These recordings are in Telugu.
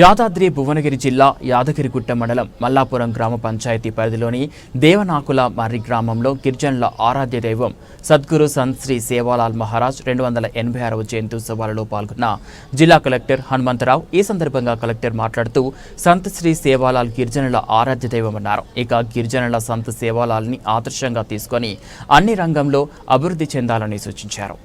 యాదాద్రి భువనగిరి జిల్లా యాదగిరిగుట్ట మండలం మల్లాపురం గ్రామ పంచాయతీ పరిధిలోని దేవనాకుల మర్రి గ్రామంలో గిరిజనుల ఆరాధ్య దైవం సద్గురు సంత్ శ్రీ సేవాలాల్ మహారాజ్ 286వ జయంత్యుత్సవాలలో పాల్గొన్న జిల్లా కలెక్టర్ హనుమంతరావు. ఈ సందర్భంగా కలెక్టర్ మాట్లాడుతూ సంత్ శ్రీ సేవాలాల్ గిరిజనుల ఆరాధ్య దైవమన్నారు. ఇక గిరిజనుల సంత్ సేవాలాల్ని ఆదర్శంగా తీసుకొని అన్ని రంగంలో అభివృద్ధి చెందాలని సూచించారు.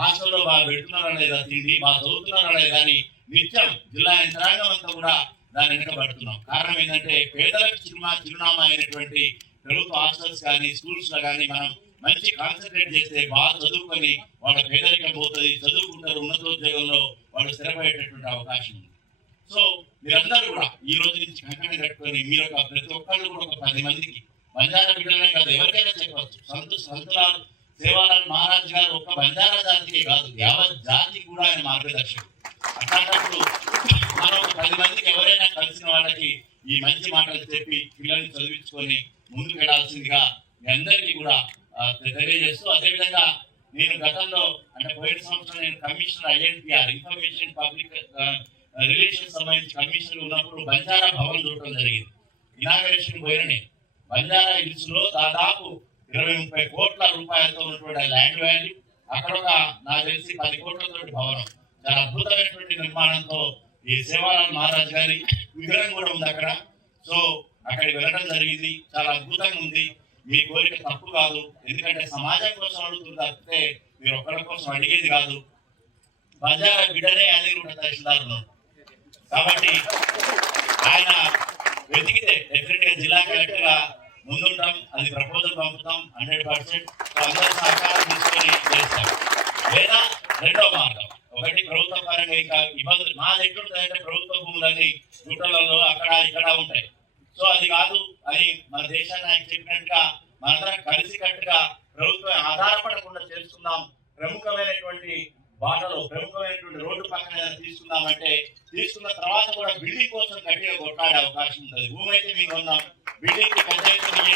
హాస్టల్లో బాగా పెడుతున్నారా లేదా, తిండి బాగా చదువుతున్నారా లేదా అని నిత్యం జిల్లా యంత్రాంగం అంతా కూడా దాన్ని వెనకబడుతున్నాం. కారణం ఏంటంటే పేదలకు చిరునామా అయినటువంటి ప్రభుత్వ హాస్టల్స్ కానీ స్కూల్స్ లో కానీ మనం మంచి కాన్సన్ట్రేట్ చేస్తే బాగా చదువుకొని వాళ్ళ పేదరికం పోతుంది, చదువుకుంటారు, ఉన్నతోద్యోగంలో వాళ్ళు స్థిరపడేటటువంటి అవకాశం ఉంది. సో మీరందరూ కూడా ఈ రోజు నుంచి కంకణం కట్టుకొని మీరు ప్రతి ఒక్కళ్ళు కూడా ఒక 10 మందికి బంజారా బిడ్డలనే కాదు ఎవరికైనా చెప్పవచ్చు. సంతులాల్ సేవాలాల్ మహారాజ్ గారు ఒక్క బంజారా జాతికే కాదు యావత్ జాతికి కూడా ఆయన మార్గదర్శకుడు. అట్లాంటప్పుడు మనం ఒక 10 మందికి ఎవరైనా కలిసిన వాళ్ళకి ఈ మంచి మాటలు చెప్పి పిల్లల్ని చదివించుకొని ముందుకు వెళ్ళాల్సిందిగా మీ అందరికీ కూడా తెలియజేస్తూ, అదేవిధంగా నేను గతంలో అంటే పోయిన సంవత్సరం నేను commissioner INPR information public relations సంబంధించి కమిషనర్ ఉన్నప్పుడు బంజారా భవన్ చూడటం జరిగింది. ఇనాగరేషన్ పోయిననే బంజారా హిల్స్ లో దాదాపు 20-30 కోట్ల రూపాయలతో ఉన్నటువంటి ల్యాండ్ వాల్యూ, అక్కడ ఒక నాకు తెలిసి 10 కోట్లతో భవనం, చాలా అద్భుతమైనటువంటి నిర్మాణంతో ఈ సేవాలాల్ మహారాజ్ గారి విగ్రహం కూడా ఉంది అక్కడ. సో అక్కడికి వెళ్ళడం జరిగింది, చాలా అద్భుతంగా ఉంది. మీ కోరిక తప్పు కాదు, ఎందుకంటే సమాజం కోసం అడుగుతుంది తప్పితే మీరు ఒక్కరి కోసం అడిగేది కాదు. బంజారా బిడ్డనే యాదగిరిగుట్ట తహసీల్దార్ ఉన్నాడు కాబట్టి ఆయన వెతికితే డెఫినెట్ గా జిల్లా కలెక్టర్ గా ముందుంటాం. అది ప్రపోజల్ పంపుతాం 100%. అందరూ సహకారం తీసుకొని చేస్తాం. లేదా రెండో మార్గం, ఒకటి ప్రభుత్వ పరంగా ఇంకా ఇబ్బందులు మా దగ్గర ఉంటాయంటే ప్రభుత్వ భూములన్నీ గుట్టలలో అక్కడ ఇక్కడ ఉంటాయి. సో అది కాదు అని మన దేశాన్ని ఆయన చెప్పినట్టుగా మనందరం కలిసికట్టుగా ప్రభుత్వం ఆధారపడకుండా చేసుకుందాం. ప్రముఖమైనటువంటి బాటలో ప్రముఖమైనటువంటి రోడ్డు పక్కన తీసుకుందామంటే తీసుకున్న తర్వాత కూడా బిల్డింగ్ కోసం గట్టిగా కొట్లాడే అవకాశం ఉంటుంది. భూమి అయితే మీకు ఉన్నాం, బిల్డింగ్ కి పంచాయతీ ఇవ్వండి,